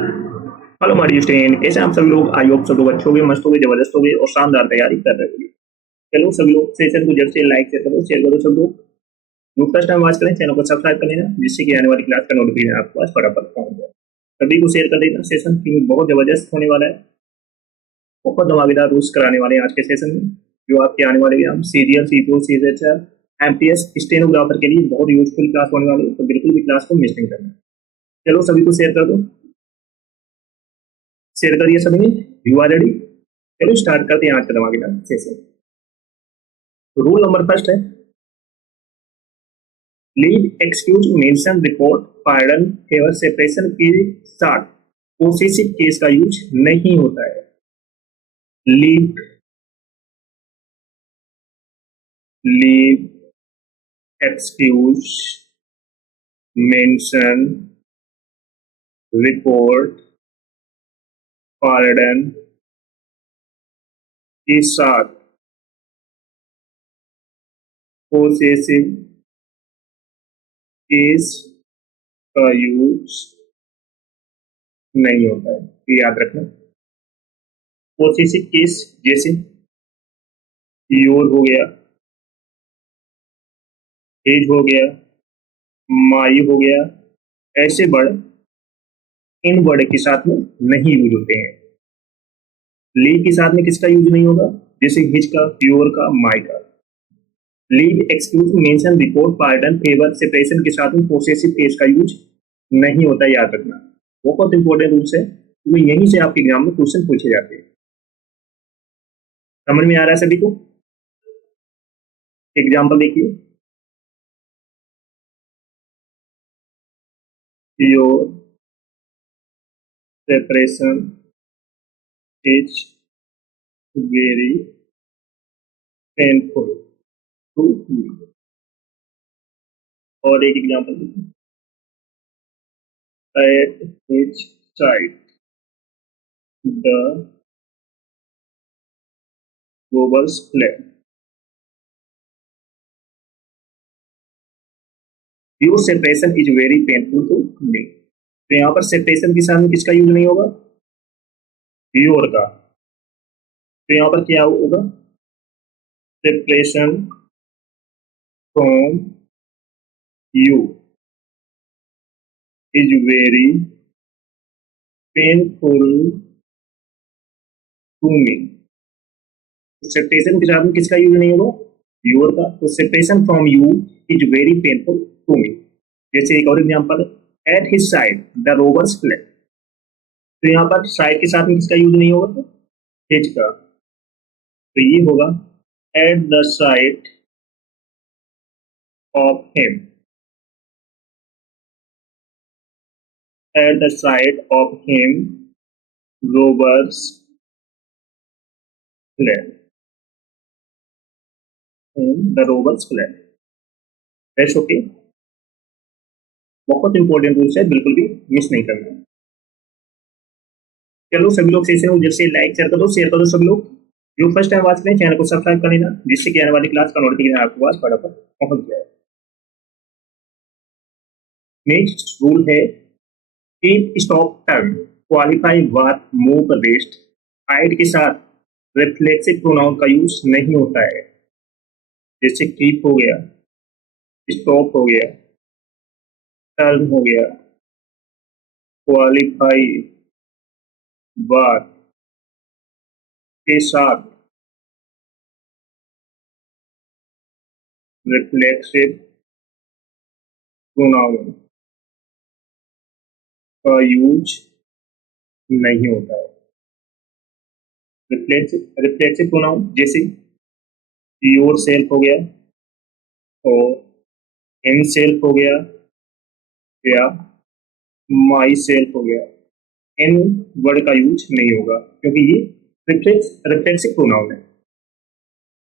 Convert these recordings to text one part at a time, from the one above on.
Hello हमारी student, कैसे हैं आप सभी लोग। आई होप सब लोग अच्छे होंगे, मस्त होंगे, जबरदस्त होंगे और शानदार तैयारी कर रहे होंगे। चलो सभी लोग सेशन को जल्द से लाइक शेयर करो सब लोग। जो फर्स्ट टाइम वॉच करें चैनल को सब्सक्राइब कर लेना, जिससे कि आने वाली क्लास का नोटिफिकेशन आपके पास फटाफट पहुंच जाए। सभी को शेयर कर देना सेशन, क्योंकि बहुत जबरदस्त होने वाला है। बहुत धमाकेदार रूल्स कराने वाले हैं आज के सेशन में, जो आपके आने वाले exam CGL, CPO, CHR, MTS, stenographer के लिए बहुत यूजफुल क्लास होने वाली है। तो बिल्कुल भी क्लास को मिस नहीं करना। चलो सभी को शेयर कर दो, शेयर करिए सभी ने। You are ready? चलो स्टार्ट करते हैं आज का धमाकेदार सेशन। रूल नंबर फर्स्ट है, leave excuse mention report pardon favour separation के साथ पोसेसिव केस का यूज नहीं होता है। Leave leave excuse mention report pardon के साथ पोसेसिव केस का यूज नहीं होता है, ये याद रखना। पोसेसिव केस जैसे योर हो गया, एज हो गया, माई हो गया, ऐसे वर्ड इन वर्ड के साथ में नहीं यूज होते हैं। लीव के साथ में किसका यूज नहीं होगा? जैसे हिज का, योर का, माई का। Leave excuse mention report pardon favour separation के साथ में पोसेसिव केस का यूज नहीं होता, याद रखना। बहुत इंपॉर्टेंट रूल्स है, क्योंकि यहीं से आपके एग्जाम में क्वेश्चन पूछे जाते हैं। समझ में आ रहा है सभी को? एग्जाम्पल देखिए, your separation is very painful to me. और एक एग्जाम्पल देखिए, at his side the robbers flag. Your separation is very painful to me. तो यहाँ पर सेपरेशन के साथ में किसका यूज नहीं होगा? योर का। तो यहाँ पर क्या होगा? Separation from you is very painful to me. Separation के साथ में किसका यूज नहीं होगा? योर का। तो separation from you is very painful to me. जैसे एक और example, at his side the rovers flag. तो यहाँ पर साइड के साथ में किसका यूज नहीं होगा? हिज का। तो ये होगा at the side of him. At the side of him rovers flag. The rovers flag. That's okay. बहुत इंपॉर्टेंट रूल्स है, बिल्कुल भी मिस नहीं करना। चलो सभी लोग सेशन को जैसे लाइक शेयर कर दो सभी लोग। जो फर्स्ट टाइम वॉच करें चैनल को सब्सक्राइब कर लेना, जिससे कि आने वाली क्लास का नोटिफिकेशन आपके पास फटाफट पहुंच जाए। नेक्स्ट रूल है, keep stop turn qualify verb move rest hide के साथ रिफ्लेक्सिव प्रोनाउन का यूज नहीं होता है। जैसे कीप हो गया, स्टॉप हो गया, टर्न हो गया, क्वालिफाई वर्ब के साथ रिफ्लेक्सिव प्रोनाउन का यूज नहीं होता है। रिफ्लेक्सिव प्रोनाउन जैसे योर सेल्फ हो गया और हिम सेल्फ हो गया या माई सेल्फ हो गया, इन वर्ड का यूज नहीं होगा, क्योंकि ये रिफ्लेक्सिव प्रोनाउन है।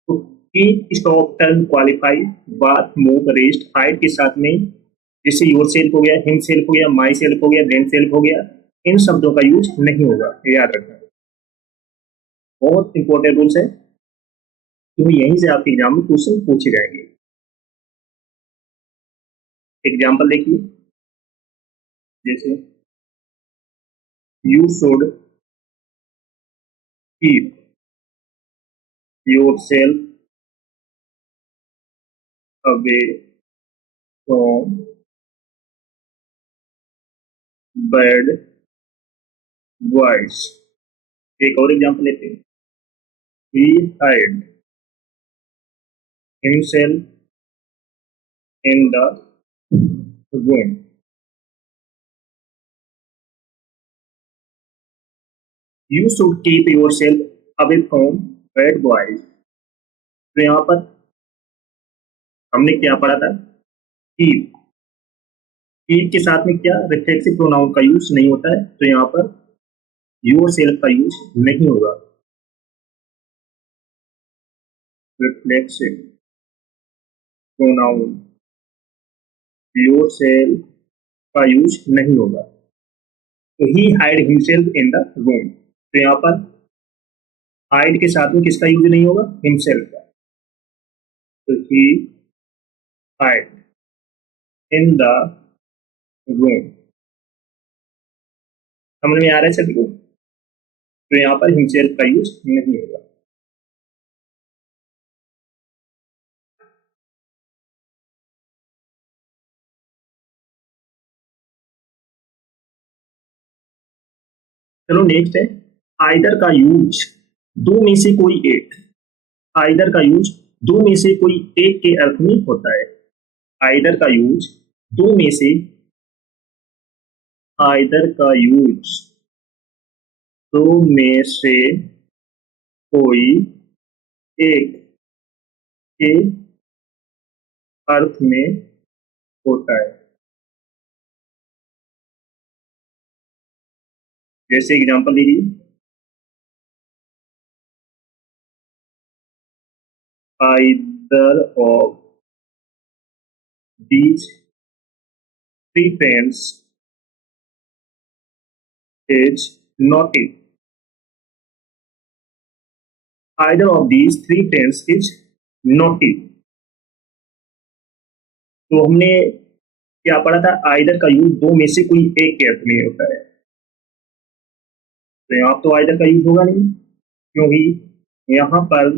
तो कीप स्टॉप टर्न क्वालिफाई बात मूव रेस्ट हाइड के साथ में जैसे योर सेल्फ हो गया, हिम सेल्फ हो गया, माई सेल्फ हो गया, देन सेल्फ हो गया, इन शब्दों का यूज नहीं होगा, याद रखना। बहुत इंपॉर्टेंट रूल्स है, क्योंकि यहीं से आपके एग्जाम में क्वेश्चन पूछे जाएंगे। एग्जाम्पल देखिए, जैसे you should keep yourself away from bad boys. एक और एग्जांपल लेते हैं. He hid himself in the room. You should keep yourself away from bad boys. तो यहाँ पर हमने क्या पढ़ा था? कीप. कीप के साथ में क्या रिफ्लेक्सिव प्रोनाउन का यूज नहीं होता है, तो यहाँ पर योर सेल्फ का यूज नहीं होगा. रिफ्लेक्सिव प्रोनाउन योर सेल्फ का यूज नहीं होगा. तो he hide himself in the room. तो यहाँ पर हाइड के साथ में किसका यूज नहीं होगा? हिमसेल्फ का. तो he hide in the room. समझ में आ रहा है सभी को? तो यहाँ पर हिमसेल्फ का यूज नहीं होगा. चलो नेक्स्ट है आइदर का यूज दो में से कोई एक. आइदर का यूज दो में से कोई एक के अर्थ में होता है. आइदर का यूज दो में से आइदर का यूज दो में से कोई एक के अर्थ में होता है. जैसे एग्जांपल लीजिए. Either of these three pens is naughty. Either of these three pens is naughty. तो हमने क्या पढ़ा था? आइदर का यूज दो में से कोई एक के अर्थ में होता है. तो यहाँ तो आइदर का यूज होगा नहीं, क्योंकि यहाँ पर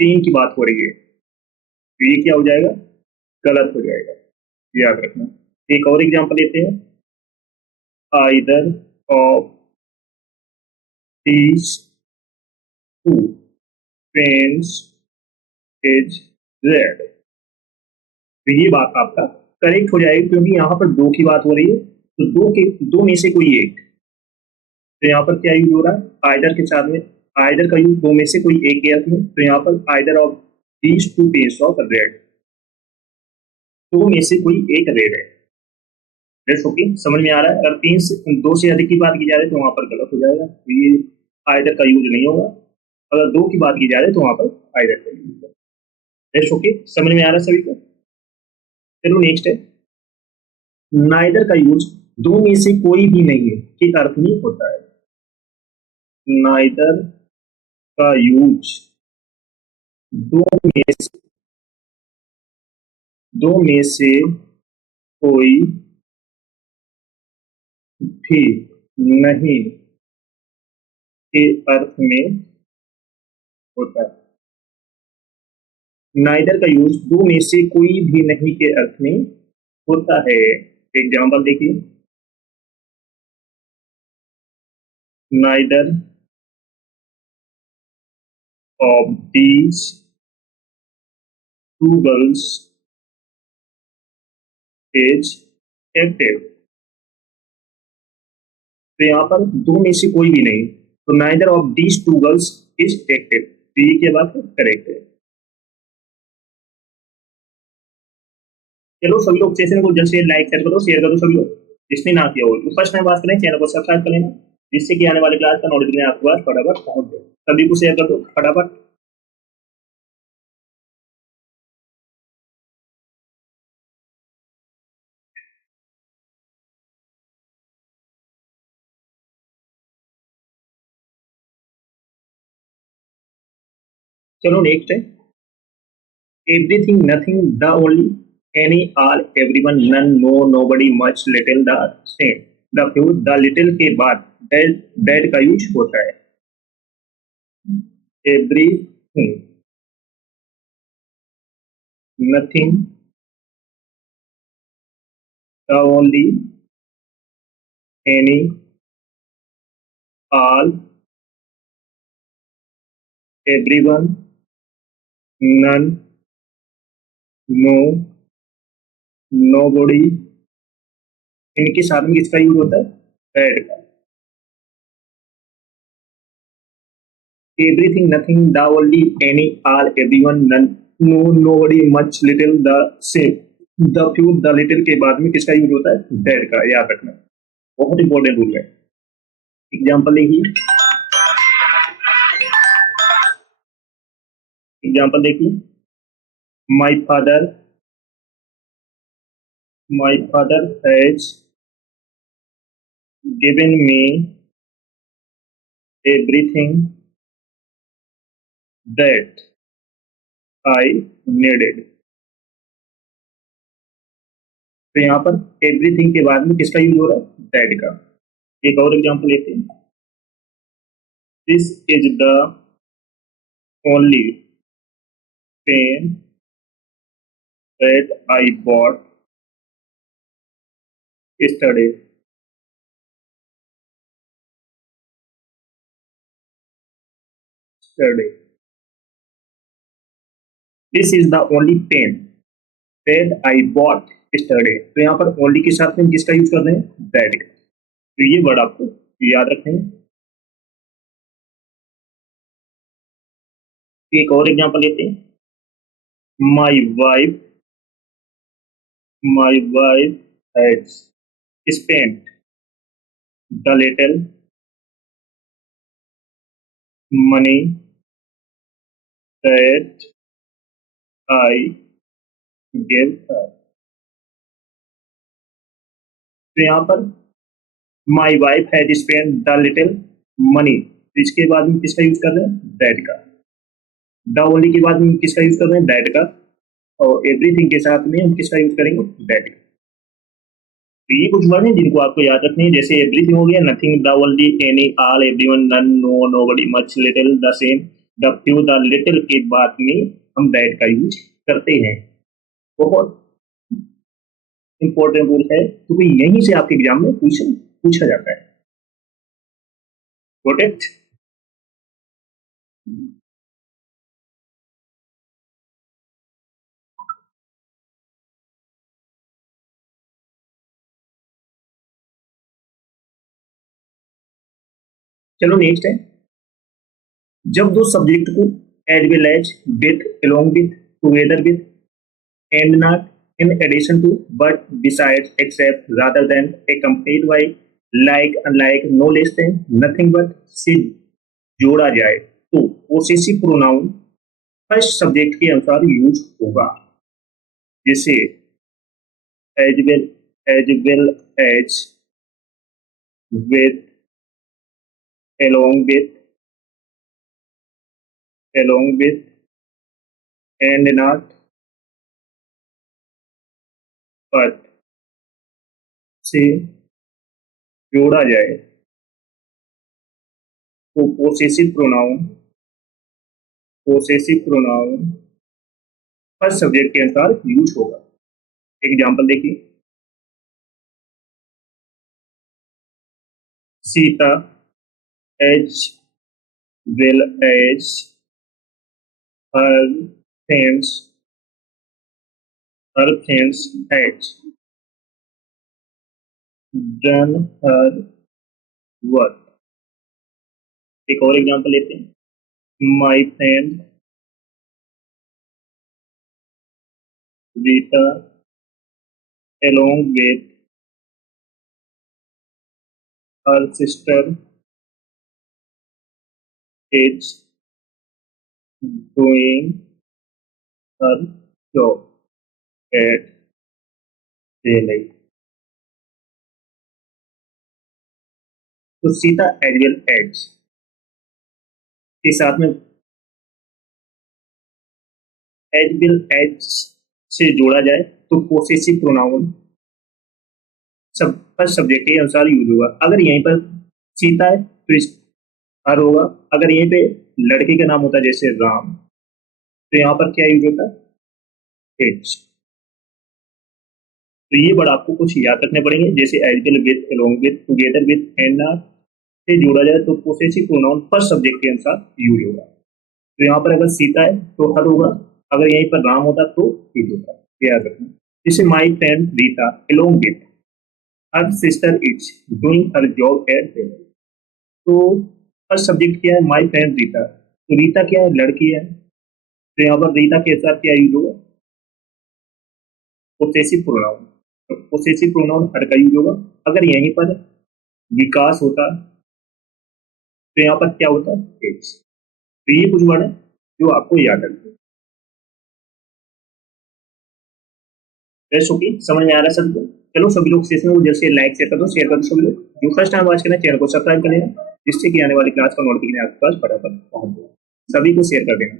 तीन की बात हो रही है. तो ये क्या हो जाएगा? गलत हो जाएगा, याद रखना. एक और एग्जांपल लेते हैं. Either of these two pens is red. तो ये बात आपका करेक्ट हो जाएगी, क्योंकि यहाँ पर दो की बात हो रही है. तो दो में से कोई एक. तो यहाँ पर क्या यूज हो रहा है? आइदर के साथ में आइदर का यूज दो में से कोई एक के अर्थ में. तो यहाँ पर either of these two pens of red. दो में से कोई एक रेड है. रेड. ओके, समझ में आ रहा है? अगर दो से अधिक की बात की जा रही है तो वहां पर गलत हो जाएगा. तो ये आइदर का यूज नहीं होगा. अगर दो की बात की जा रही है तो वहां पर आइदर का यूज होगा. रेड. ओके, समझ में आ रहा है सभी को? चलो नेक्स्ट है नाइदर का यूज दो में से कोई भी नहीं के अर्थ में होता है. नाइदर का यूज दो में से कोई भी नहीं के अर्थ में होता है. नाइदर का यूज दो में से कोई भी नहीं के अर्थ में होता है. एग्जाम्पल देखिए. Neither of these two girls is active. तो यहाँ पर दो में से कोई भी नहीं, तो neither of these two girls is active. तो ये क्या बात करेक्ट है. चलो सभी लोग सेशन को जल्द से लाइक शेयर करो सभी लोग. जिसने ना किया हो तो फर्स्ट टाइम बात करें, चैनल को सब्सक्राइब कर लेना, जिससे कि आने वाले क्लास का नोटिफिकेशन आपके पास फटाफट पहुंच जाए. सभी को शेयर कर दो फटाफट. चलो नेक्स्ट है everything nothing the only any all everyone none no nobody much little the same. The few, the little के बाद दैट का यूज होता है। Everything, nothing, the only, any, all, everyone, none, no, nobody, इनके साथ में किसका यूज होता है? दैट का। Everything, nothing, the only, any, all, everyone, none, no, nobody, much, little, the same, the few, the little के बाद में किसका यूज होता है? दैट का। याद रखना, बहुत इंपॉर्टेंट रूल है। एग्जाम्पल देखिए, एग्जाम्पल देखिए, my father, my father has given me everything that I needed. तो यहाँ पर एवरीथिंग के बाद में किसका यूज हो रहा है? दैट का। एक और एग्जांपल लेते हैं, this is the only pen that I bought yesterday। This is the only pen that I bought yesterday। तो यहाँ पर ओनली के साथ में किसका यूज कर रहे हैं? दैट का। तो ये वर्ड आपको याद रखना है। एक और एग्जांपल लेते हैं, my wife, my wife has spent the little money that I gave her। तो यहाँ पर my wife has spent the little money, तो इसके बाद में किसका यूज कर रहे हैं? दैट का। द ओनली के बाद में किसका यूज कर रहे हैं? दैट का। और एवरीथिंग के साथ में हम किसका यूज करेंगे? दैट का। तो ये कुछ वर्ड हैं जिनको आपको याद रखने हैं, जैसे एवरीथिंग हो गया, nothing, the only, any, all, everyone, none, no, nobody, much, little, the same, the few, the little के बाद में हम दैट का यूज करते हैं। बहुत इंपॉर्टेंट रूल है, क्योंकि यहीं से आपके एग्जाम में क्वेश्चन पूछा जाता है। Got it? चलो नेक्स्ट है, जब दो सब्जेक्ट को as well as, with, along with, together with, and not, in addition to, but, besides, except, rather than, accompanied by, like, unlike, no less than, nothing but से जोड़ा जाए तो possessive pronoun first subject के अनुसार use होगा। जैसे as well as, with, along with, and not, but से जोड़ा जाए तो पोसेसिव प्रोनाउन फर्स्ट सब्जेक्ट के अनुसार यूज होगा। एग्जाम्पल देखिए, Sita as well as her friends had done her work। एक और एग्जांपल लेते हैं, my friend Rita along with her sister is doing her job at daylight। तो सीता एज वेल एज के साथ में एज वेल एज से जोड़ा जाए तो पोसेसिव प्रोनाउन सब फर्स्ट सब्जेक्ट के अनुसार यूज होगा। अगर यहीं पर सीता है तो इस हर होगा। अगर यहीं पे लड़के का नाम होता है जैसे राम, तो यहाँ पर क्या यूज होता है? एच। तो ये वर्ड आपको कुछ याद रखने पड़ेंगे, जैसे as well with, along with, together with, and से जोड़ा जाए तो पोसेसिव प्रोनाउन फर्स्ट सब्जेक्ट के अनुसार यूज होगा। तो यहाँ पर अगर सीता है तो हर होगा, अगर यहीं पर राम होता तो इज होता, याद रखना। जैसे my friend Rita along with her sister is doing her job at tailor. तो फर्स्ट सब्जेक्ट क्या है? My friend Rita. तो रीता क्या है? लड़की है। तो यहाँ पर रीता के साथ क्या यूज होगा? Possessive pronoun. तो पोसेसिव प्रोनाउन हर का यूज होगा। अगर यहीं पर विकास होता तो यहाँ पर क्या होता है? एच। तो ये कुछ वर्ड है जो आपको याद रखना है। ओके, समझ में आ रहा है सबको? चलो सभी लोग सेशन को जैसे लाइक शेयर कर दो, शेयर कर दो सभी लोग। जो फर्स्ट टाइम वॉच करना है चैनल को सब्सक्राइब करेगा, जिससे कि आने वाली क्लास का नोटिफिकेशन आपके पास फटाफट पहुंच जाए। सभी को शेयर कर देना।